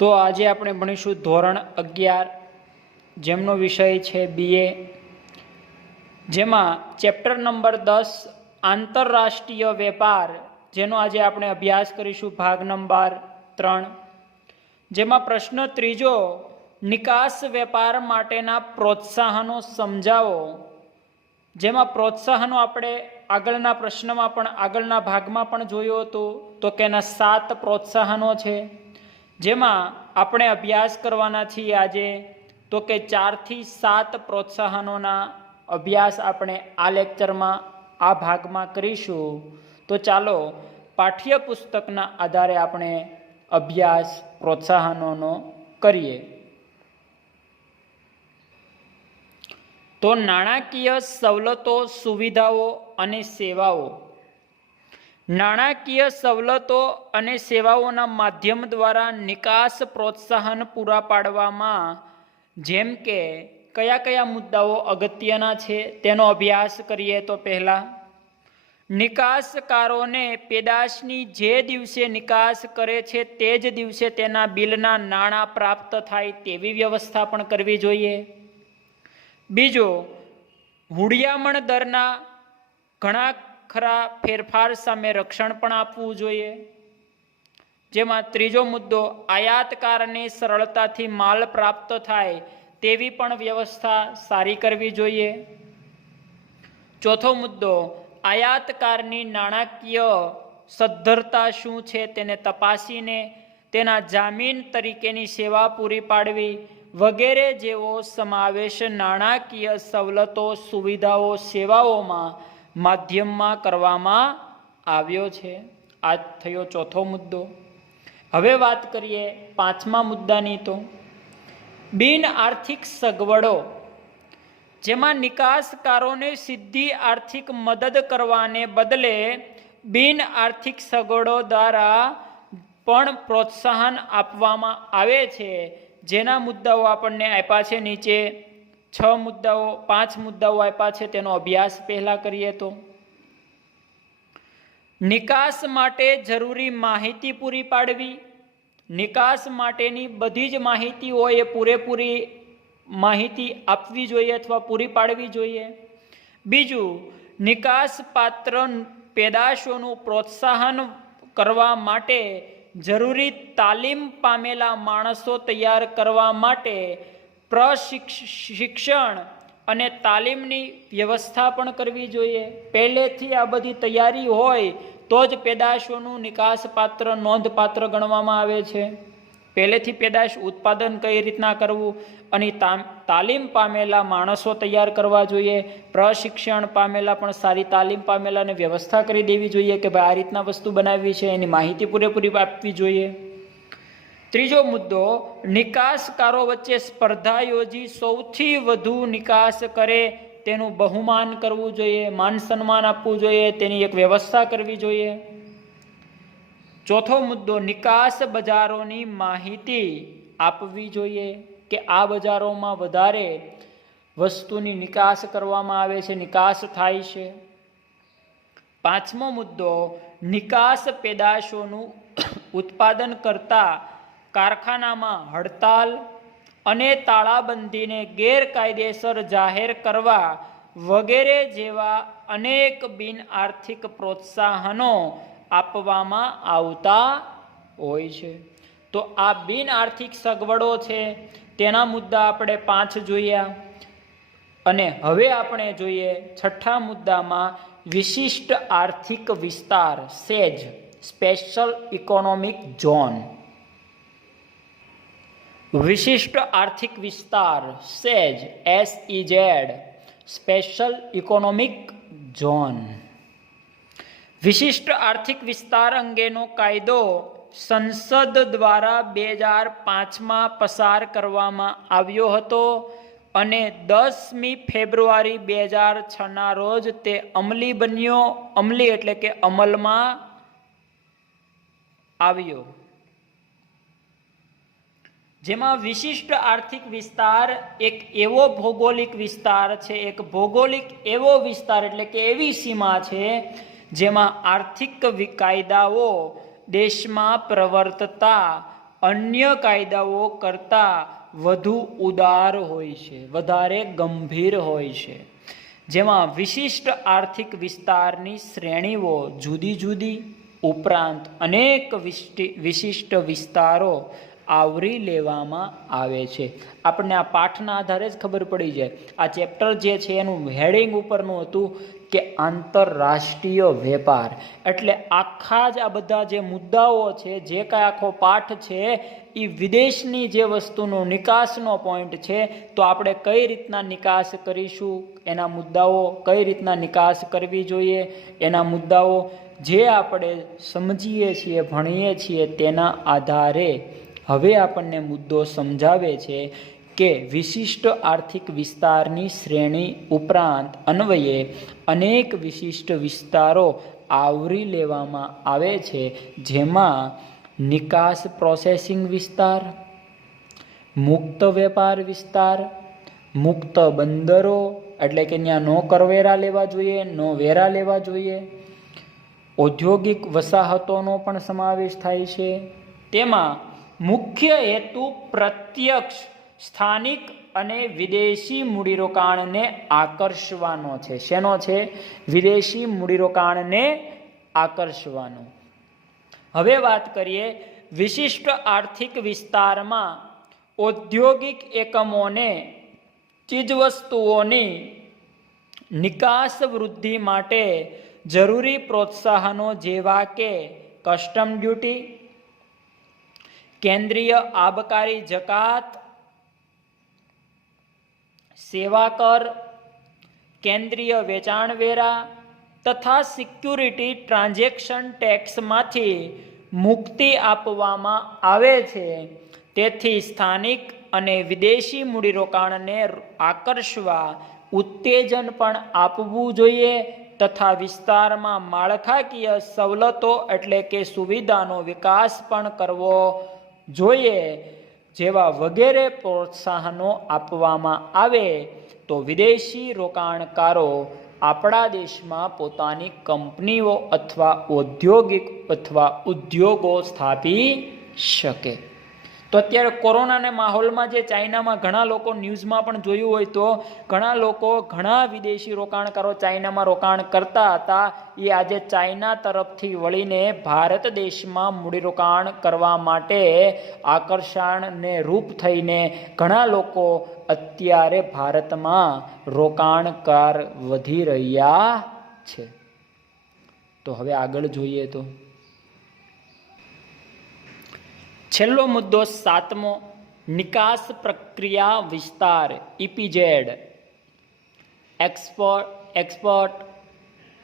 તો આજે આપણે ભણીશું ધોરણ 11 જેમનો વિષય છે BA, જેમાં ચેપ્ટર નંબર 10 આંતરરાષ્ટ્રીય વેપાર, જેનો આજે આપણે અભ્યાસ કરીશું ભાગ નંબર 3, જેમાં પ્રશ્ન ત્રીજો નિકાસ વેપાર માટેના પ્રોત્સાહનો સમજાવો। જેમાં પ્રોત્સાહનો આપણે આગળના પ્રશ્નમાં પણ આગળના ભાગમાં પણ જોયું હતું, તો કે એના 7 પ્રોત્સાહનો છે, જેમાં આપણે અભ્યાસ કરવાના છીએ આજે તો કે 4 થી 7 પ્રોત્સાહનોના અભ્યાસ આપણે આ લેક્ચરમાં આ ભાગમાં કરીશું। તો ચાલો પાઠ્યપુસ્તકના આધારે આપણે અભ્યાસ પ્રોત્સાહનોનો કરીએ। તો નાણાકીય સવલતો, સુવિધાઓ અને સેવાઓ। નાણાકીય સવલતો અને સેવાઓના માધ્યમ દ્વારા નિકાસ પ્રોત્સાહન પૂરા પાડવામાં જેમ કે કયા કયા મુદ્દાઓ અગત્યના છે તેનો અભ્યાસ કરીએ। તો પહેલા, નિકાસકારોને પેદાશની જે દિવસે નિકાસ કરે છે તે જ દિવસે તેના બિલના નાણાં પ્રાપ્ત થાય તેવી વ્યવસ્થા પણ કરવી જોઈએ। બીજો, હુંડિયામણ દરના ઘણા ખરા ફેરફાર સામે રક્ષણ પણ આપવું જોઈએ। જેમાં ત્રીજો મુદ્દો, આયાતકારને સરળતાથી માલ પ્રાપ્ત થાય તેવી પણ વ્યવસ્થા સારી કરવી જોઈએ। ચોથો મુદ્દો, આયાતકારની નાણાકીય સદ્ધરતા શું છે તેને તપાસીને તેના જામીન તરીકેની સેવા પૂરી પાડવી વગેરે જેવો સમાવેશ નાણાકીય સવલતો, સુવિધાઓ, સેવાઓમાં માધ્યમમાં કરવામાં આવ્યો છે। આ થયો ચોથો મુદ્દો। હવે વાત કરીએ 5મા મુદ્દાની। તો બિન આર્થિક સગવડો, જેમાં નિકાસકારોને સીધી આર્થિક મદદ કરવાને બદલે બિન આર્થિક સગવડો દ્વારા પણ પ્રોત્સાહન આપવામાં આવે છે, જેના મુદ્દાઓ આપણને આપ્યા છે નીચે 5 મુદ્દાઓ આપ્યા છે, તેનો અભ્યાસ પહેલા કરીએ। તો નિકાસ માટે જરૂરી માહિતી પૂરી પાડવી। નિકાસ માટેની બધી જ માહિતી હોય એ પૂરેપૂરી માહિતી આપવી જોઈએ અથવા પૂરી પાડવી જોઈએ। બીજું, નિકાસ પાત્ર પેદાશોનું પ્રોત્સાહન કરવા માટે જરૂરી તાલીમ પામેલા માણસો તૈયાર કરવા માટે પ્રશિક્ષણ અને તાલીમની વ્યવસ્થા પણ કરવી જોઈએ। પહેલેથી આ બધી તૈયારી હોય તો જ પેદાશોનું નિકાસ પાત્ર નોંધપાત્ર ગણવામાં આવે છે। પહેલેથી પેદાશ ઉત્પાદન કઈ રીતના કરવું અને તાલીમ પામેલા માણસો તૈયાર કરવા જોઈએ, પ્રશિક્ષણ પામેલા પણ સારી તાલીમ પામેલાને વ્યવસ્થા કરી દેવી જોઈએ કે ભાઈ આ રીતના વસ્તુ બનાવવી છે, એની માહિતી પૂરેપૂરી આપવી જોઈએ। ત્રીજો મુદ્દો, નિકાસકારો વચ્ચે સ્પર્ધા યોજી સૌથી વધુ નિકાસ કરે તેનું બહુમાન કરવું જોઈએ, માન સન્માન આપવું જોઈએ, તેની એક વ્યવસ્થા કરવી જોઈએ। ચોથો મુદ્દો, નિકાસ બજારોની માહિતી આપવી જોઈએ કે આ બજારોમાં વધારે વસ્તુની નિકાસ કરવામાં આવે છે, નિકાસ થાય છે। 5મો મુદ્દો, નિકાસ પેદાશોનું ઉત્પાદન કરતા કારખાનામાં હડતાલ અને તાળાબંધીને ગેરકાયદેસર જાહેર કરવા વગેરે જેવા અનેક બિન આર્થિક પ્રોત્સાહનો આપવામાં આવતા હોય છે। તો આ બિન આર્થિક સગવડો છે તેના મુદ્દા આપણે 5 જોયા, અને હવે આપણે જોઈએ 6થા મુદ્દામાં વિશિષ્ટ આર્થિક વિસ્તાર, સેજ, સ્પેશિયલ ઇકોનોમિક ઝોન। વિશિષ્ટ આર્થિક વિસ્તાર, સેજ, SEZ, સ્પેશિયલ ઇકોનોમિક ઝોન। વિશિષ્ટ આર્થિક વિસ્તાર અંગેનો કાયદો સંસદ દ્વારા 2005માં પસાર કરવામાં આવ્યો હતો અને 10મી ફેબ્રુઆરી 2006ના રોજ તે અમલી બન્યો। અમલી એટલે કે અમલમાં આવ્યો। જેમાં વિશિષ્ટ આર્થિક વિસ્તાર એક એવો ભૌગોલિક વિસ્તાર છે, એક ભૌગોલિક એવો વિસ્તાર એટલે કે એવી સીમા છે જેમાં આર્થિક કાયદાઓ દેશમાં પ્રવર્તતા અન્ય કાયદાઓ કરતાં વધુ ઉદાર હોય છે, વધારે ગંભીર હોય છે, જેમાં વિશિષ્ટ આર્થિક વિસ્તારની શ્રેણીઓ જુદી જુદી ઉપરાંત અનેક વિશિષ્ટ વિસ્તારો આવરી લેવામાં આવે છે. આપણને આ પાઠના આધારે જ ખબર પડી જાય. આ ચેપ્ટર જે છે એનું હેડિંગ ઉપરનું હતું કે આંતરરાષ્ટ્રીય વેપાર. એટલે આખા જ આ બધા જે મુદ્દાઓ છે, જે કાંઈ આખો પાઠ છે એ વિદેશની જે વસ્તુનો નિકાસનો પોઈન્ટ છે. તો આપણે કઈ રીતના નિકાસ કરીશું, એના મુદ્દાઓ, કઈ રીતના નિકાસ કરવી જોઈએ, એના મુદ્દાઓ જે આપણે સમજીએ છીએ, ભણીએ છીએ, તેના આધારે હવે આપણને મુદ્દો સમજાવે છે કે વિશિષ્ટ આર્થિક વિસ્તારની શ્રેણી ઉપરાંત અન્વયે અનેક વિશિષ્ટ વિસ્તારો આવરી લેવામાં આવે છે, જેમાં નિકાસ પ્રોસેસિંગ વિસ્તાર, મુક્ત વેપાર વિસ્તાર, મુક્ત બંદરો એટલે કે ત્યાં નો કરવેરા લેવા જોઈએ, નો વેરા લેવા જોઈએ, ઔદ્યોગિક વસાહતોનો પણ સમાવેશ થાય છે. તેમાં મુખ્ય હેતુ પ્રત્યક્ષ સ્થાનિક અને વિદેશી મૂડીરોકાણને આકર્ષવાનો છે. શેનો છે? વિદેશી મૂડીરોકાણને આકર્ષવાનો. હવે વાત કરીએ વિશિષ્ટ આર્થિક વિસ્તારમાં ઔદ્યોગિક એકમોને ચીજવસ્તુઓની નિકાસ વૃદ્ધિ માટે જરૂરી પ્રોત્સાહનો જેવા કે કસ્ટમ ડ્યુટી, કેન્દ્રીય આબકારી જકાત, સેવા કર, કેન્દ્રીય વેચાણ વેરા તથા સિક્યુરિટી ટ્રાન્ઝેક્શન ટેક્સમાંથી મુક્તિ આપવામાં આવે છે. તેથી સ્થાનિક અને વિદેશી મૂડીરોકાણને આકર્ષવા ઉત્તેજન પણ આપવું જોઈએ તથા વિસ્તારમાં માળખાકીય સવલતો એટલે કે સુવિધાનો વિકાસ પણ કરવો જોઈએ. જેવા વગેરે પ્રોત્સાહનો આપવામાં આવે તો વિદેશી રોકાણકારો આપણા દેશમાં પોતાની કંપનીઓ અથવા ઔદ્યોગિક અથવા ઉદ્યોગો સ્થાપી શકે. તો અત્યારે કોરોનાના માહોલમાં જે ચાઇનામાં ઘણા લોકો ન્યૂઝમાં પણ જોયું હોય તો ઘણા વિદેશી રોકાણકારો ચાઇનામાં રોકાણ કરતા હતા. એ આજે ચાઇના તરફથી વળીને ભારત દેશમાં મૂડીરોકાણ કરવા માટે આકર્ષણને રૂપ થઈને ઘણા લોકો અત્યારે ભારતમાં રોકાણકાર વધી રહ્યા છે. તો હવે આગળ જોઈએ તો છેલ્લો મુદ્દો 7મો, નિકાસ પ્રક્રિયા વિસ્તાર ઇપીઝેડ, એક્સપોર્ટ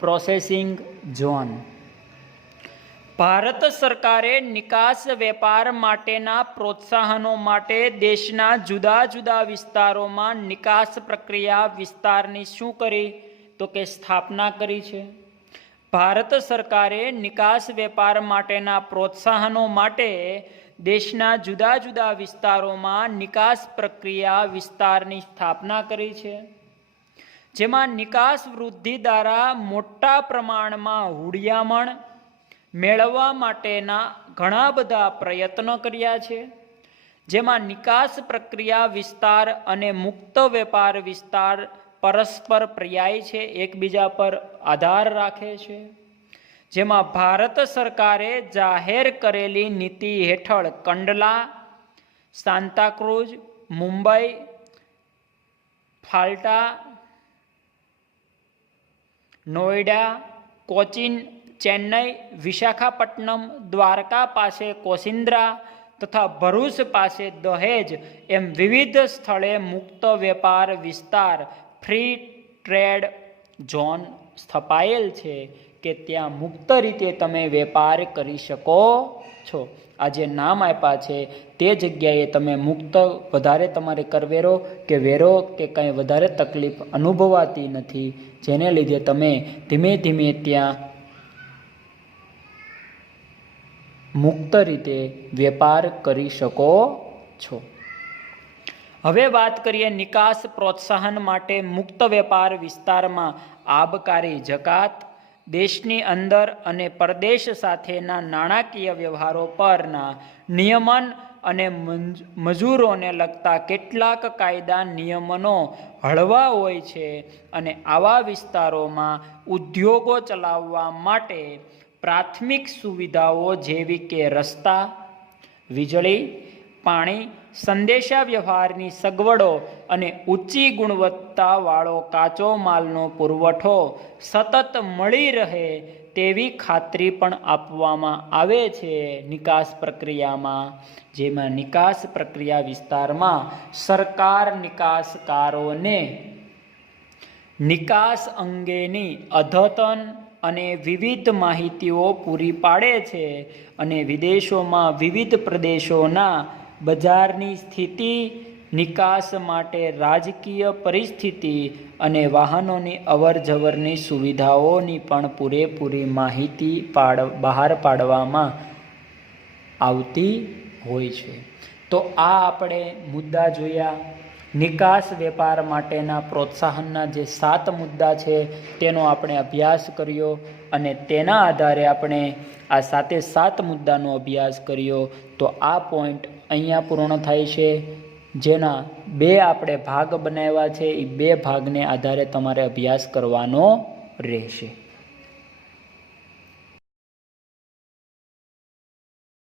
પ્રોસેસિંગ ઝોન. ભારત સરકારે નિકાસ વેપાર માટેના પ્રોત્સાહનો માટે દેશના જુદા જુદા વિસ્તારોમાં નિકાસ પ્રક્રિયા વિસ્તારની શું કરી? તો કે સ્થાપના કરી છે. ભારત સરકારે નિકાસ વેપાર માટેના પ્રોત્સાહનો માટે દેશના જુદા જુદા વિસ્તારોમાં નિકાસ પ્રક્રિયા વિસ્તારની સ્થાપના કરી છે, જેમાં નિકાસ વૃદ્ધિ દ્વારા મોટા પ્રમાણમાં હુડિયામણ મેળવવા માટેના ઘણા બધા પ્રયત્નો કર્યા છે. જેમાં નિકાસ પ્રક્રિયા વિસ્તાર અને મુક્ત વેપાર વિસ્તાર પરસ્પર પર્યાય છે, એકબીજા પર આધાર રાખે છે. જેમાં ભારત સરકારે જાહેર કરેલી નીતિ હેઠળ કંડલા, સાંતાક્રુઝ, મુંબઈ, ફાલ્ટા, નોઈડા, કોચીન, ચેન્નઈ, વિશાખાપટ્ટનમ, દ્વારકા પાસે કોસિન્દ્રા તથા ભરૂચ પાસે દહેજ એમ વિવિધ સ્થળે મુક્ત વેપાર વિસ્તાર ફ્રી ટ્રેડ ઝોન સ્થપાયેલ છે કે ત્યાં મુક્ત રીતે તમે વેપાર કરી શકો છો. આ જે નામ આપ્યા છે તે જગ્યાએ તમે મુક્ત, વધારે તમારે કરવેરો કે વેરો કે કંઈ વધારે તકલીફ અનુભવાતી નથી, જેને લીધે તમે ધીમે ધીમે ત્યાં મુક્ત રીતે વેપાર કરી શકો છો. હવે વાત કરીએ નિકાસ પ્રોત્સાહન માટે મુક્ત વેપાર વિસ્તારમાં આબકારી જકાત, દેશની અંદર અને પરદેશ સાથેના નાણાકીય વ્યવહારો પરના નિયમન અને મજૂરોને લગતા કેટલાક કાયદા નિયમનો હળવા હોય છે અને આવા વિસ્તારોમાં ઉદ્યોગો ચલાવવા માટે પ્રાથમિક સુવિધાઓ જેવી કે રસ્તા, વીજળી, પાણી, સંદેશા વ્યવહારની સગવડો અને ઊંચી ગુણવત્તાવાળો કાચો માલનો પુરવઠો સતત મળી રહે તેવી ખાતરી પણ આપવામાં આવે છે નિકાસ પ્રક્રિયામાં, જેમાં નિકાસ પ્રક્રિયા વિસ્તારમાં સરકાર નિકાસકારોને નિકાસ અંગેની અદ્યતન અને વિવિધ માહિતીઓ પૂરી પાડે છે અને વિદેશોમાં વિવિધ પ્રદેશોના બજારની સ્થિતિ, નિકાસ માટે રાજકીય પરિસ્થિતિ અને વાહનોની અવરજવરની સુવિધાઓની પણ પૂરેપૂરી માહિતી બહાર પાડવામાં આવતી હોય છે. તો આ આપણે મુદ્દા જોયા. નિકાસ વેપાર માટેના પ્રોત્સાહનના જે 7 મુદ્દા છે તેનો આપણે અભ્યાસ કર્યો અને તેના આધારે આપણે આ 7 મુદ્દાનો અભ્યાસ કર્યો. તો આ પોઈન્ટ અહીંયા પૂર્ણ થાય છે, જેના 2 આપણે ભાગ બનાવ્યા છે. એ 2 ભાગને આધારે તમારે અભ્યાસ કરવાનો રહેશે.